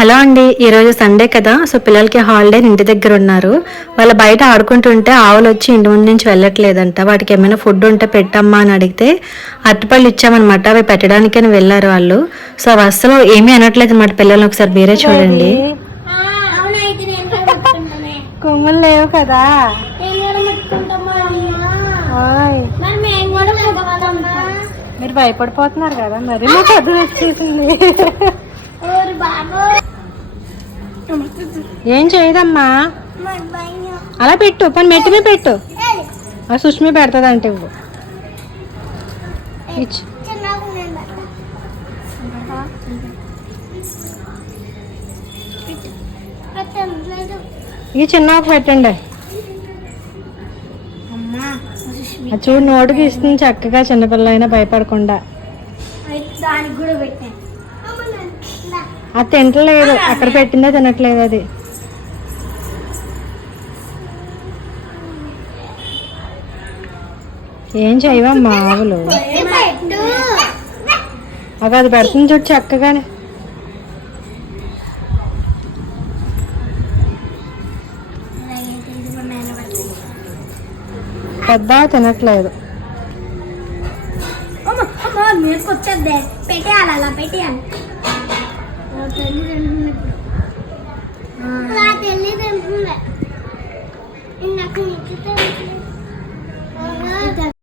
Hello అండి, ఈరోజు Sunday కదా. సో పిల్లలకి హాలిడే, ఇంటి దగ్గర ఉన్నారు. వాళ్ళు బయట ఆడుకుంటుంటే ఆవులు వచ్చి ఇంటి ముందు నుంచి వెళ్ళట్లేదంట. వాటికి ఏమైనా ఫుడ్ ఉంటే పెట్టమ్మా అని అడిగితే అరటిపళ్ళు ఇచ్చామన్నమాట. అవి పెట్టడానికని వెళ్ళారు వాళ్ళు. సో అవి అస్సలు ఏమీ అనట్లేదు అన్నమాట పిల్లల్ని. ఒకసారి మీరే చూడండి. కొమ్ములు లేవు కదా. మీరు భయపడిపోతున్నారు కదా, మరి మాకు అర్థం వచ్చేసింది. ఏం చేయదమ్మా, అలా పెట్టు, పని మెట్టిమే పెట్టు. ఆ సుష్మి పెడతాదంటే ఇవ్వు. ఇవి చిన్నకు పెట్టండి. చూడు, నోటికి ఇస్తుంది చక్కగా, చిన్నపిల్ల అయినా భయపడకుండా. అది తింటలేదు, అక్కడ పెట్టిందే తినట్లేదు. అది ఏం చేయవమ్మా ఆవులు. అది పెడుతుంది చూడు చక్కగానే. పెద్ద తినట్లేదు. పెట్టేయాలి, అలా పెట్టేయాలి.